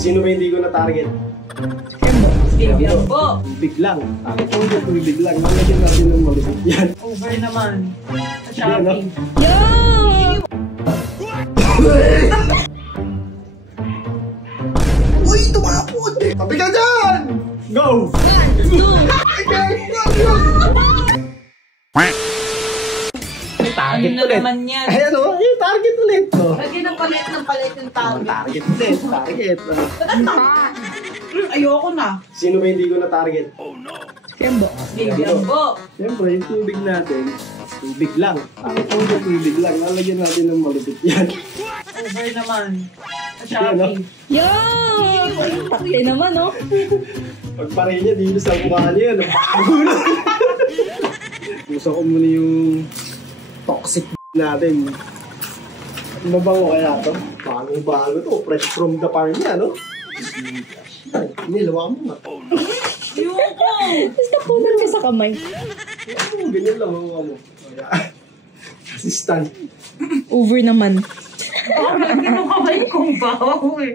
Sino ba hindi ko na-target? Baby Ambo. Tubig lang. Bakit tubig lang? Malagyan natin ng malupit yan. Over naman. Sa Shopee. Yo! Uy, tumapot! Tabi ka dyan! Go! 1, 2. Target Ano na ulit. naman yan? Ayan o, target ulit. Lagyan ng palit yung tao. Target ulit. Target. Ayoko na. Sino ba hindi ko na-target? Kembo. Baby Ambo. Siyempre, yung tubig natin, tubig lang. Bakit tubig lang? Lalagyan natin ng malupit yan. Over naman. Sa Ano? Shopee. Yo! Takli naman, oh. Pagpare niya, dito sa mukha niya. Gusto ko muna yung toxic natin. Mabango kaya ito? Bago to. Fresh from the farm niya, no? Nilawa mo nga. Ayoko. Tapos napunan ka sa kamay. Ganyan lang ang mukha mo. Assistant. Over naman. Lagyan ng kamay kong bawaw eh.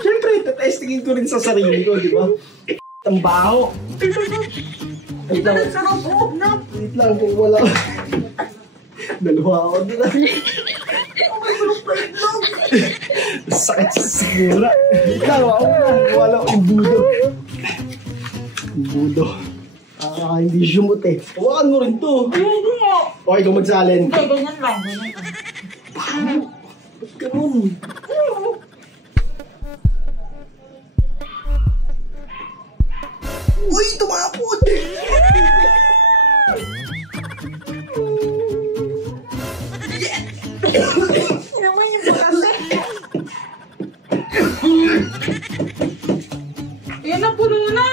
Siyempre, testingin ko rin sa sarili ko, di ba? Ang baho. Wait lang. Sarap po na. Wait lang kung wala. Dalawa ako din ah. Sakit sa sigura. Wait lang, wala ko yung budo. Yung budo. Hindi sumot eh. Hawakan mo rin to. Ayoko nga. Okay, kung magsalin. Hindi, ganyan lang. Ganyan lang. Ba't ganun? Uy, tumapot! Naman yung pagkasa. Yan na, puno na.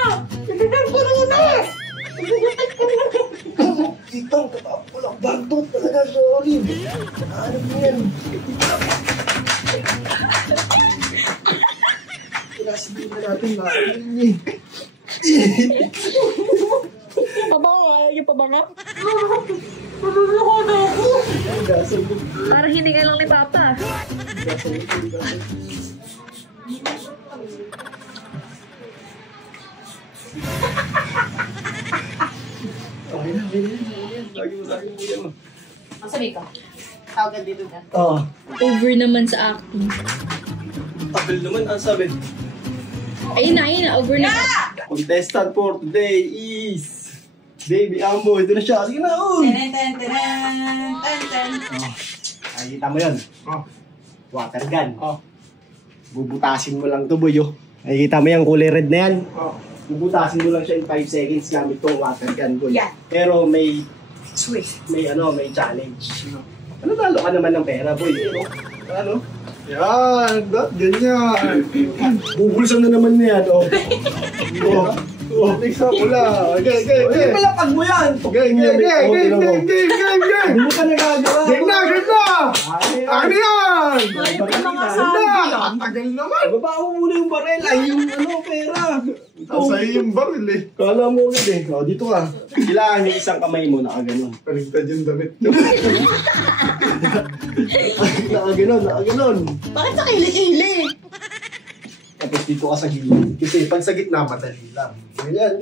Yan, puno na. Kitang walang bantot talaga sa olive. Ano mo yan? Kinasabihin na natin natin eh. Pabango, ayaw yung pabango. Maluloko na ako. Gasol mo. Parang hindi ka lang ni Papa. Gasol mo. Okay na. Lagi mo. Masabi ka. Tawag dito na. Oo. Over naman sa acting. Tagal naman ang sabi. Ayun na. Over na. Contestant for today is Baby Ambo. Ito na siya. Sige na. Ten, ten, ten, ten, ten. Nakikita mo yun. Water gun. Bubutasin mo lang ito, boy. Nakikita mo yung kulay red na yan. Bubutasin mo lang siya in 5 seconds gamit itong water gun, boy. Yeah. Pero may Swish. may challenge. Ano, talo ka naman ng pera, boy. Ano? Yan, ganyan. Bubulsan na naman niya, Next up, wala. Okay. Palapag mo yan. Game. Hindi mo pa nagagawa. Game na. Ano yan? Ayun yung mga sabi. Tagal naman. Babao muna yung barel. Ay, yung pera. Sa'yo yung baril eh. Kala mo ulit eh. Dito ka. Kailangan yung isang kamay mo nakaganon. Paligtad yung damit. Nakaganon. Bakit sa kili-kili? Tapos dito ka sa gilid. Kasi pag sa gitna, madali lang. Ganyan.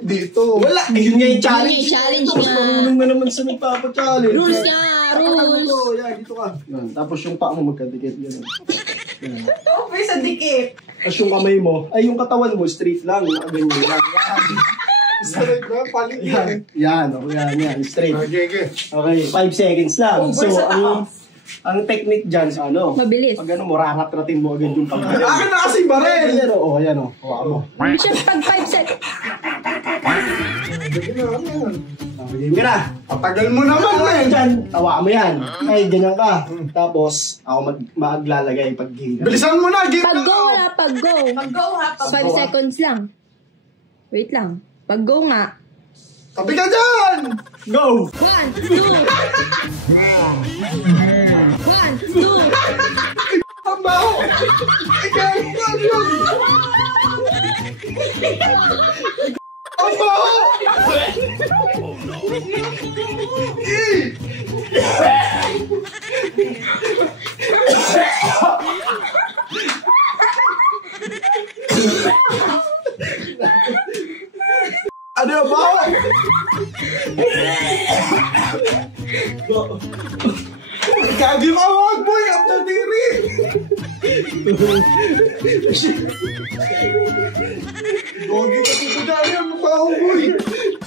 Dito. Wala. Yun nga yung challenge. Challenge Tapos nga. marunong na naman sa nagpapa-challenge. Rules nga. Rules. Yan, dito ka. Yan. Tapos yung paa mo magkadikit. Yan. Okay, sa dikit. Tapos yung kamay mo, ay yung katawan mo, straight lang. Nakaganyan lang. Straight na, palig yan. Yan. Straight. Okay. Okay, 5 seconds lang. Over So, sa ang technique dyan, Mabilis. pag mo, rarat-ratin mo agad yung pagkakas. Akin na kasi baril! Ayan o, ayan o. Hawa mo. Siyempre, pag 5 seconds. Game ka na. Patagal mo naman eh. Dyan, tawa mo yan. Ay, ganyan ka. Tapos, ako maglalagay pag game ka. Bilisan mo na, game Pag na. go na, pag go. Pag-go ha. 5 seconds lang. Wait lang. Pag go nga. Tabi ka dyan! Go! 1, 2. 1, 2. Ang baho! Ang baho! Ano ba? Gagi mo awag, boy! Up to diri! Gogi ka dito dali ang mukha ko, boy!